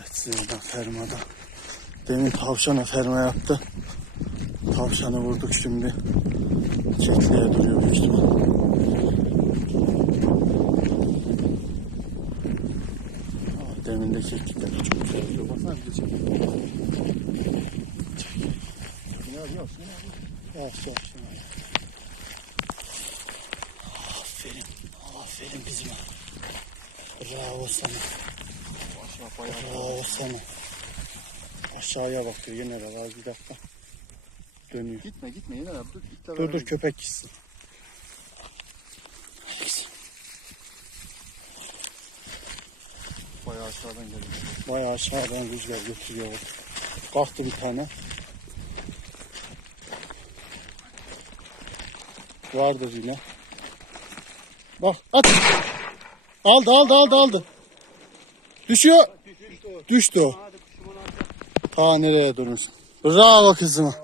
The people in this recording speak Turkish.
Evet Zeyda fermada. Demin tavşana ferma yaptı. Tavşanı vurduk şimdi. Kekliğe duruyor büyük ihtimal. Demin de keklikler çok güzel duruyor. Baksana bir de çek. Ya yok Yavaş yavaş. Aferin. Aferin bizime. Bravo sana. Bravo sana. Aşağıya bakıyor yine de var bir dakika. Dönüyor. Gitme gitme yine abi dur. İtle Dur dur git. köpek gitsin. Bayağı aşağıdan geliyor. Bayağı aşağıdan rüzgar götürüyor. Kalktı bir tane. Vardır yine. Bak at. Aldı aldı aldı aldı. Düşüyor. Düştü o. Ta nereye durursun. Bravo kızıma.